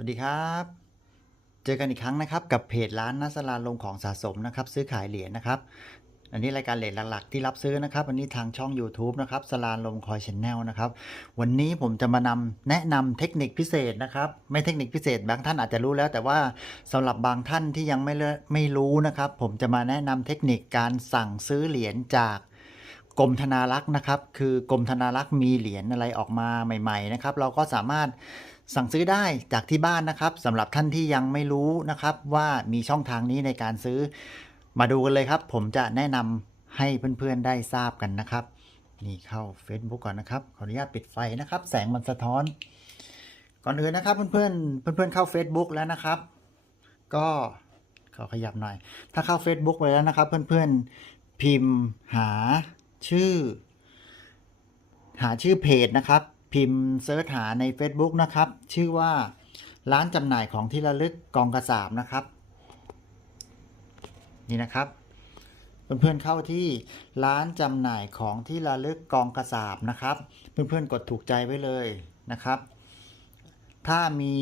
สวัสดีครับ เจอกันอีกครั้งนะครับ กับเพจร้านนัสลาลงของสะสมนะครับ ซื้อขายเหรียญนะครับ อันนี้รายการเหรียญหลักๆ ที่รับซื้อนะครับอันนี้ทางช่อง YouTube นะครับสลาลงคอยชแนลนะครับ วันนี้ผมจะมานำแนะนำเทคนิคพิเศษนะครับ ไม่เทคนิคพิเศษบางท่านอาจจะรู้แล้ว แต่ว่าสำหรับบางท่านที่ยังไม่ไม่รู้นะครับ ผมจะมาแนะนำเทคนิคการสั่งซื้อเหรียญจากกรมธนารักษ์นะครับ คือกรมธนารักษ์มีเหรียญอะไรออกมาใหม่ ๆ นะครับ เราก็สามารถ สั่งซื้อได้จากที่บ้านนะครับสำหรับท่านที่ยังไม่รู้นะครับ ว่ามีช่องทางนี้ในการซื้อ มาดูกันเลยครับ ผมจะแนะนำให้เพื่อนๆได้ทราบกันนะครับ นี่เข้า Facebook ก่อนนะครับ ขออนุญาตปิดไฟนะครับ แสงมันสะท้อน ก่อนอื่นนะครับ เพื่อนๆเพื่อนๆเข้า Facebook แล้วนะครับ ก็ขอขยับหน่อย ถ้าเข้า Facebook ไปแล้วนะครับ เพื่อนๆพิมพ์หาชื่อ หาชื่อเพจนะครับ พิมพ์เซิร์ชหาใน Facebook นะครับ ชื่อว่าร้านจำหน่ายของที่ระลึกกองกระสาบนะครับ นี่นะครับ เพื่อนๆเข้าที่ร้านจำหน่ายของที่ระลึกกองกระสาบนะครับ เพื่อนๆกดถูกใจไว้เลยนะครับ ถ้ามี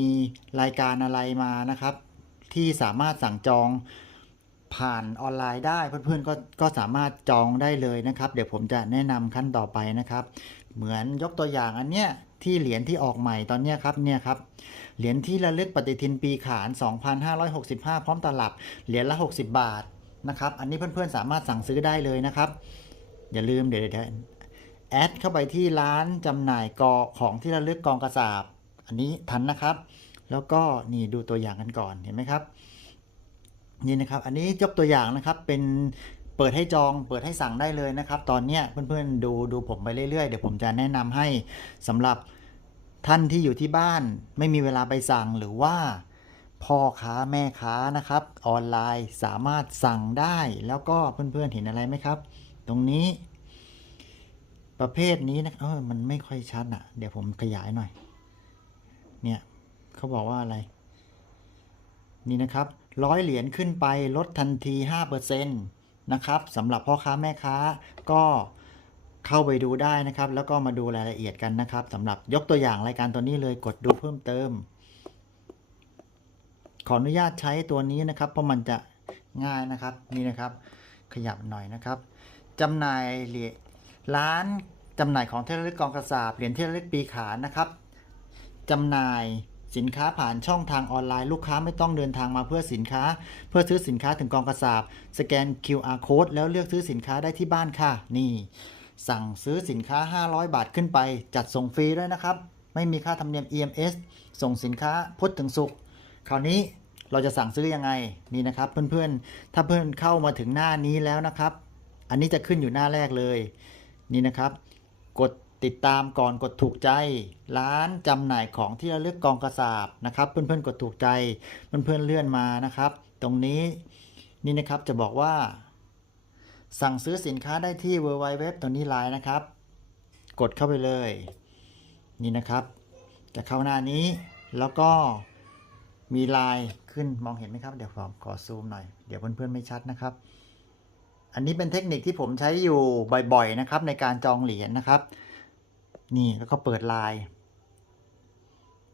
รายการอะไรมานะครับ ที่สามารถสั่งจองผ่านออนไลน์ได้เพื่อนๆก็ก็สามารถจองได้เลยนะครับ เดี๋ยวผมจะแนะนำขั้นต่อไปนะครับ เหมือนยกตัวอย่างอันเนี้ยที่เหรียญที่ออกใหม่ตอนเนี้ยครับเนี่ยครับเหรียญที่ระลึกปฏิทินปีขาน 2565 พร้อมตลับเหรียญละ 60 บาทนะครับอันนี้เพื่อนๆสามารถสั่งซื้อได้เลยนะครับ อย่าลืมเดี๋ยวเดี๋ยวแอดเข้าไปที่ร้านจำหน่ายกอของที่ระลึกกองกระสาบ อันนี้ทันนะครับ แล้วก็นี่ดูตัวอย่างกันก่อนเห็นไหมครับนี่นะครับ อันนี้ยกตัวอย่างนะครับเป็น เปิดให้จองเปิดให้สั่งได้เลยนะครับ ตอนเนี้ยเพื่อนๆดูดูผมไปเรื่อยๆ เดี๋ยวผมจะแนะนำให้สำหรับท่านที่อยู่ที่บ้านไม่มีเวลาไปสั่งหรือว่าพ่อค้าแม่ค้านะครับ ออนไลน์สามารถสั่งได้แล้วก็เพื่อนๆเห็นอะไรไหมครับ ตรงนี้ ประเภทนี้นะเออมันไม่ค่อยชัดอะ เดี๋ยวผมขยายหน่อย เนี่ยเขาบอกว่าอะไร นี่นะครับร้อยเหรียญขึ้นไปลดทันที5% นะครับสำหรับพ่อค้าแม่ค้าก็เข้าไปดูได้นะครับ แล้วก็มาดูรายละเอียดกันนะครับสำหรับยกตัวอย่างรายการตัวนี้เลยกดดูเพิ่มเติม ขออนุญาตใช้ตัวนี้นะครับ เพราะมันจะง่ายนะครับนี่นะครับ ขยับหน่อยนะครับจำหน่ายเหรียญร้านจำหน่ายของเที่ระลึกกองกระสาบเหรียญเที่ระลึกปีขานนะครับจำหน่าย สินค้าผ่านช่องทางออนไลน์ลูกค้าไม่ต้องเดินทางมาเพื่อสินค้า เพื่อซื้อสินค้าถึงกองกระสาบสแกน QR code แล้วเลือกซื้อสินค้าได้ที่บ้านค่ะ นี่ สั่งซื้อสินค้า 500 บาทขึ้นไป จัดส่งฟรีด้วยนะครับ ไม่มีค่าธรรมเนียม EMS ส่งสินค้าพุทธถึงศุกร์คราวนี้เราจะสั่งซื้อยังไงนี่นะครับเพื่อนๆ ถ้าเพื่อนเข้ามาถึงหน้านี้แล้วนะครับ อันนี้จะขึ้นอยู่หน้าแรกเลย นี่นะครับ กด ติดตามก่อนกดถูกใจ ร้านจำหน่ายของที่ระลึกกองกระสาบนะครับ เพื่อนๆกดถูกใจ เพื่อนๆเลื่อนมานะครับ ตรงนี้นี่นะครับจะบอกว่า สั่งซื้อสินค้าได้ที่ w w w ตัวนี้ไลน์นะครับ กดเข้าไปเลย นี่นะครับ จะเข้าหน้านี้แล้วก็มีไลน์ขึ้นมองเห็นไหมครับ เดี๋ยวผมขอซูมหน่อย เดี๋ยวเพื่อนๆไม่ชัดนะครับ อันนี้เป็นเทคนิคที่ผมใช้อยู่บ่อยๆนะครับ ในการจองเหรียญนะครับ นี่แล้วก็เปิดไลน์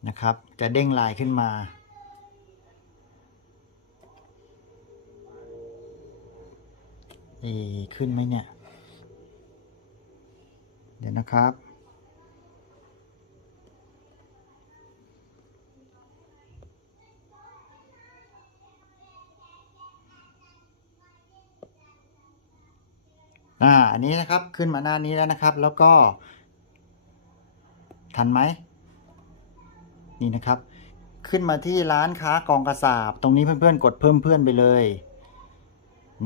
นะครับ จะเด้งไลน์ขึ้นมานี่ขึ้นไหมเนี่ย เดี๋ยวนะครับ อ่า อันนี้นะครับ ขึ้นมาหน้านี้แล้วนะครับ แล้วก็ ทันไหมนี่นะครับ ขึ้นมาที่ร้านค้ากองกระสาบ ตรงนี้เพื่อนๆ กดเพิ่มเพื่อนไปเลย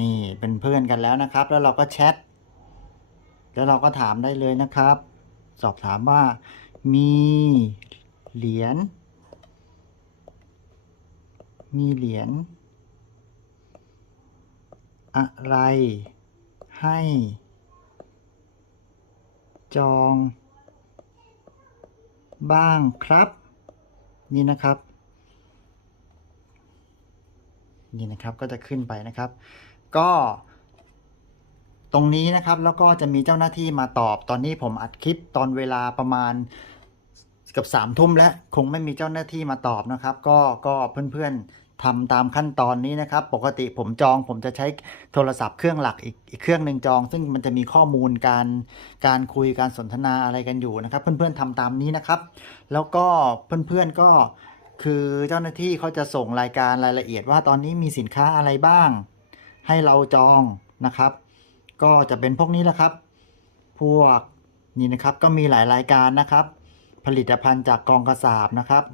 นี่เป็นเพื่อนกันแล้วนะครับ แล้วเราก็แชทแล้วเราก็ถามได้เลยนะครับ สอบถามว่ามีเหรียญมีเหรียญอะไรให้จอง บ้างครับ นี่นะครับ นี่นะครับก็จะขึ้นไปนะครับ ก็ตรงนี้นะครับแล้วก็จะมีเจ้าหน้าที่มาตอบ ตอนนี้ผมอัดคลิปตอนเวลาประมาณเกับสามทุ่มแล้ว คงไม่มีเจ้าหน้าที่มาตอบนะครับ ก็ก็เพื่อนๆ ทำตามขั้นตอนนี้นะครับ ปกติผมจองผมจะใช้โทรศัพท์เครื่องหลักอีกอีกเครื่องหนึ่งจอง ซึ่งมันจะมีข้อมูลการการคุยการสนทนาอะไรกันอยู่นะครับ เพื่อนๆทำตามนี้นะครับ แล้วก็เพื่อนๆก็คือเจ้าหน้าที่เขาจะส่งรายการรายละเอียดว่าตอนนี้มีสินค้าอะไรบ้าง ให้เราจองนะครับ ก็จะเป็นพวกนี้แหละครับ พวกนี่นะครับก็มีหลายรายการนะครับ ผลิตภัณฑ์จากกองกระสาบนะครับ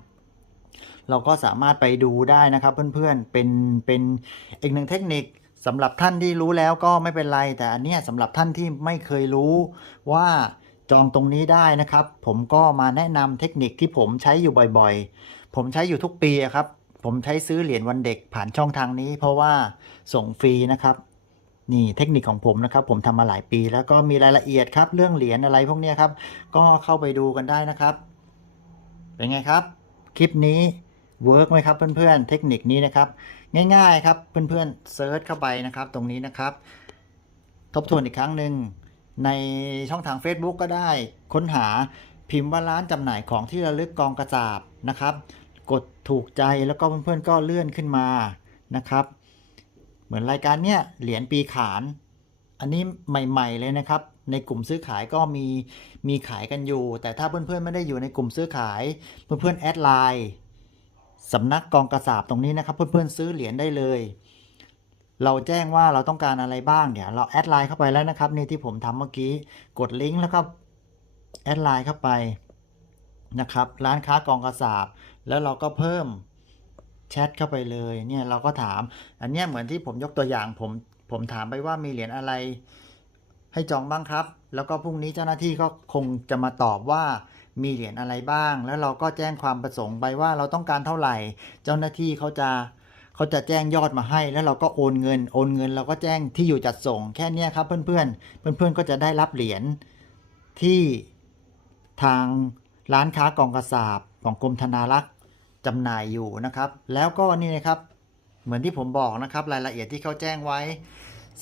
เราก็สามารถไปดูได้นะครับเพื่อนๆ เป็นเป็นอีกหนึ่งเทคนิคสำหรับท่านที่รู้แล้วก็ไม่เป็นไร แต่อันเนี้ยสำหรับท่านที่ไม่เคยรู้ว่าจองตรงนี้ได้นะครับ ผมก็มาแนะนำเทคนิคที่ผมใช้อยู่บ่อยๆ ผมใช้อยู่ทุกปีครับ ผมใช้ซื้อเหรียญวันเด็กผ่านช่องทางนี้ เพราะว่าส่งฟรีนะครับนี่เทคนิคของผมนะครับ ผมทำมาหลายปีแล้วก็มีรายละเอียดครับ เรื่องเหรียญอะไรพวกนี้ครับ ก็เข้าไปดูกันได้นะครับ เป็นไงครับ คลิปนี้ เวิร์กไหมครับเพื่อนๆ เทคนิคนี้นะครับ ง่าย ๆ ครับเพื่อนๆเซิร์ชเข้าไปนะครับ ตรงนี้นะครับ ทบทวนอีกครั้งหนึ่งในช่องทาง Facebook ก็ได้ ค้นหาพิมพ์ว่าร้านจำหน่ายของที่ระลึกกองกระจาบนะครับ กดถูกใจแล้วก็เพื่อนๆก็เลื่อนขึ้นมานะครับ เหมือนรายการเนี้ยเหรียญปีขาน อันนี้ใหม่ ๆ เลยนะครับ ในกลุ่มซื้อขายก็มีมีขายกันอยู่ แต่ถ้าเพื่อนๆไม่ได้อยู่ในกลุ่มซื้อขาย เพื่อนๆแอดไลน์ สำนักกองกระสาบตรงนี้นะครับ เพื่อนๆซื้อเหรียญได้เลย เราแจ้งว่าเราต้องการอะไรบ้างเดี๋ยวเราแอดไลน์เข้าไปแล้วนะครับนี่ที่ผมทำเมื่อกี้กดลิงก์แล้วก็แอดไลน์เข้าไปนะครับร้านค้ากองกระสาบแล้วเราก็เพิ่มแชทเข้าไปเลยเนี่ยเราก็ถาม อันนี้เหมือนที่ผมยกตัวอย่างผมผมถามไปว่ามีเหรียญอะไรให้จองบ้างครับ แล้วก็พรุ่งนี้เจ้าหน้าที่ก็คงจะมาตอบว่า มีเหรียญอะไรบ้าง แล้วเราก็แจ้งความประสงค์ไปว่าเราต้องการเท่าไหร่ เจ้าหน้าที่เขาจะเขาจะแจ้งยอดมาให้ แล้วเราก็โอนเงิน โอนเงินเราก็แจ้งที่อยู่จัดส่งแค่นี้ครับเพื่อนๆ เพื่อนๆก็จะได้รับเหรียญที่ทางร้านค้ากองกระสาบของกรมธนารักษ์จำหน่ายอยู่นะครับ แล้วก็นี่นะครับ เหมือนที่ผมบอกนะครับรายละเอียดที่เขาแจ้งไว้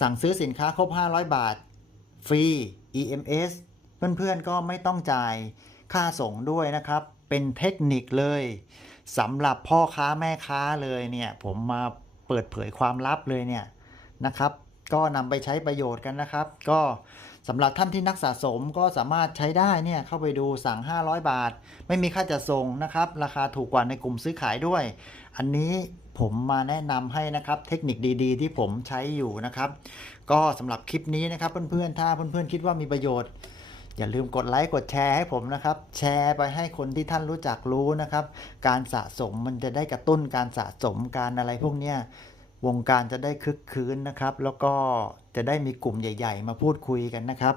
สั่งซื้อสินค้าครบ 500 บาท ฟรี EMS เพื่อนๆก็ไม่ต้องจ่าย ค่าส่งด้วยนะครับ เป็นเทคนิคเลยสำหรับพ่อค้าแม่ค้าเลยเนี่ย ผมมาเปิดเผยความลับเลยเนี่ยนะครับ ก็นำไปใช้ประโยชน์กันนะครับ ก็สำหรับท่านที่นักสะสมก็สามารถใช้ได้เนี่ยเข้าไปดูสั่ง 500 บาท ไม่มีค่าจัดส่งนะครับ ราคาถูกกว่าในกลุ่มซื้อขายด้วย อันนี้ผมมาแนะนำให้นะครับ เทคนิคดีๆ ที่ผมใช้อยู่นะครับ ก็สำหรับคลิปนี้นะครับเพื่อนๆถ้าเพื่อนๆคิดว่ามีประโยชน์ อย่าลืมกดไลค์กดแชร์ให้ผมนะครับ แชร์ไปให้คนที่ท่านรู้จักรู้นะครับ การสะสมมันจะได้กระตุ้นการสะสมการอะไรพวกเนี้ยวงการจะได้คึกคืนนะครับ แล้วก็จะได้มีกลุ่มใหญ่ ๆ มาพูดคุยกันนะครับ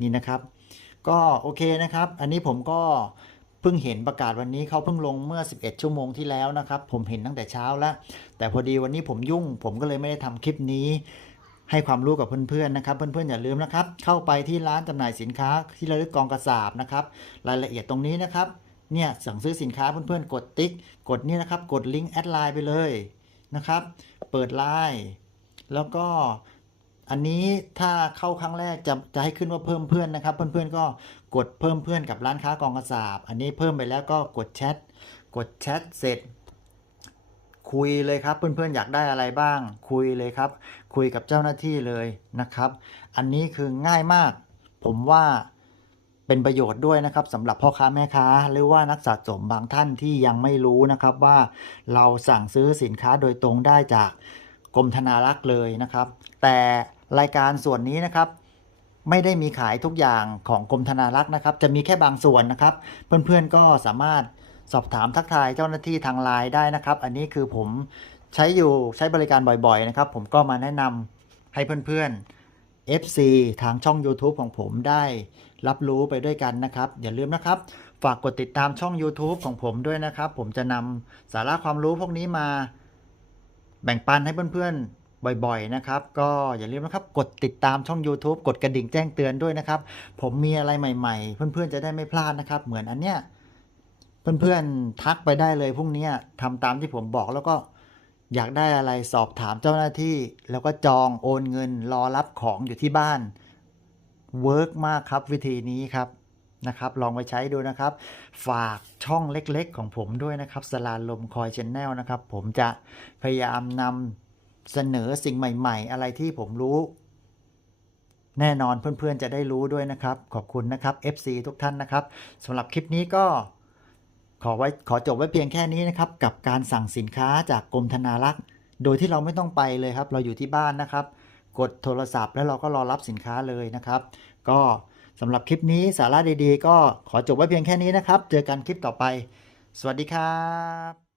นี่นะครับ ก็โอเคนะครับ อันนี้ผมก็เพิ่งเห็นประกาศวันนี้เขาเพิ่งลงเมื่อ 11 ชั่วโมงที่แล้วนะครับ ผมเห็นตั้งแต่เช้าแล้ว แต่พอดีวันนี้ผมยุ่ง ผมก็เลยไม่ได้ทำคลิปนี้ ให้ความรู้กับเพื่อนๆนะครับ เพื่อนๆอย่าลืมนะครับ เข้าไปที่ร้านจำหน่ายสินค้าที่ระลึกกองกระสาบนะครับ รายละเอียดตรงนี้นะครับ เนี่ยสั่งซื้อสินค้าเพื่อนๆกดติ๊ก กดนี่นะครับ กดลิงก์แอดไลน์ไปเลยนะครับ เปิดไลน์แล้วก็อันนี้ถ้าเข้าครั้งแรกจะจะให้ขึ้นว่าเพิ่มเพื่อนนะครับ เพื่อนๆก็กดเพิ่มเพื่อนกับร้านค้ากองกระสาบ อันนี้เพิ่มไปแล้วก็กดแชทกดแชทเสร็จ คุยเลยครับ เพื่อนๆอยากได้อะไรบ้าง คุยเลยครับ คุยกับเจ้าหน้าที่เลยนะครับ อันนี้คือง่ายมาก ผมว่าเป็นประโยชน์ด้วยนะครับสำหรับพ่อค้าแม่ค้า หรือว่านักสะสมบางท่านที่ยังไม่รู้นะครับว่าเราสั่งซื้อสินค้าโดยตรงได้จากกรมธนารักษ์เลยนะครับ แต่รายการส่วนนี้นะครับไม่ได้มีขายทุกอย่างของกรมธนารักษ์นะครับ จะมีแค่บางส่วนนะครับ เพื่อนๆก็สามารถสอบถามทักทายเจ้าหน้าที่ทางไลน์ได้นะครับ อันนี้คือผม ใช้อยู่ใช้บริการบ่อยๆนะครับ ผมก็มาแนะนำให้เพื่อนๆ FC ทางช่อง YouTube ของผมได้รับรู้ไปด้วยกันนะครับ อย่าลืมนะครับ ฝากกดติดตามช่อง YouTube ของผมด้วยนะครับ ผมจะนำสาระความรู้พวกนี้มาแบ่งปันให้เพื่อนๆ บ่อยๆ นะครับ ก็อย่าลืมนะครับ กดติดตามช่อง YouTube กดกระดิ่งแจ้งเตือนด้วยนะครับ ผมมีอะไรใหม่ ๆ เพื่อนๆ จะได้ไม่พลาดนะครับ เหมือนอันเนี้ย เพื่อนๆ ทักไปได้เลยพรุ่งนี้ทำตามที่ผมบอกแล้วก็ อยากได้อะไรสอบถามเจ้าหน้าที่ แล้วก็จองโอนเงินรอรับของอยู่ที่บ้านเวิร์กมากครับวิธีนี้ครับนะครับ ลองไปใช้ดูนะครับ ฝากช่องเล็กๆ ของผมด้วยนะครับสลาลมคอยชแนลนะครับ ผมจะพยายามนำเสนอสิ่งใหม่ ๆ อะไรที่ผมรู้ แน่นอนเพื่อนๆจะได้รู้ด้วยนะครับ ขอบคุณนะครับ FC ทุกท่านนะครับสำหรับคลิปนี้ก็ ขอไว้ขอจบไว้เพียงแค่นี้นะครับกับการสั่งสินค้าจากกรมธนารักษ์ โดยที่เราไม่ต้องไปเลยครับ เราอยู่ที่บ้านนะครับ กดโทรศัพท์แล้วเราก็รอรับสินค้าเลยนะครับ ก็สำหรับคลิปนี้สาระดีๆ ก็ขอจบไว้เพียงแค่นี้นะครับ เจอกันคลิปต่อไป สวัสดีครับ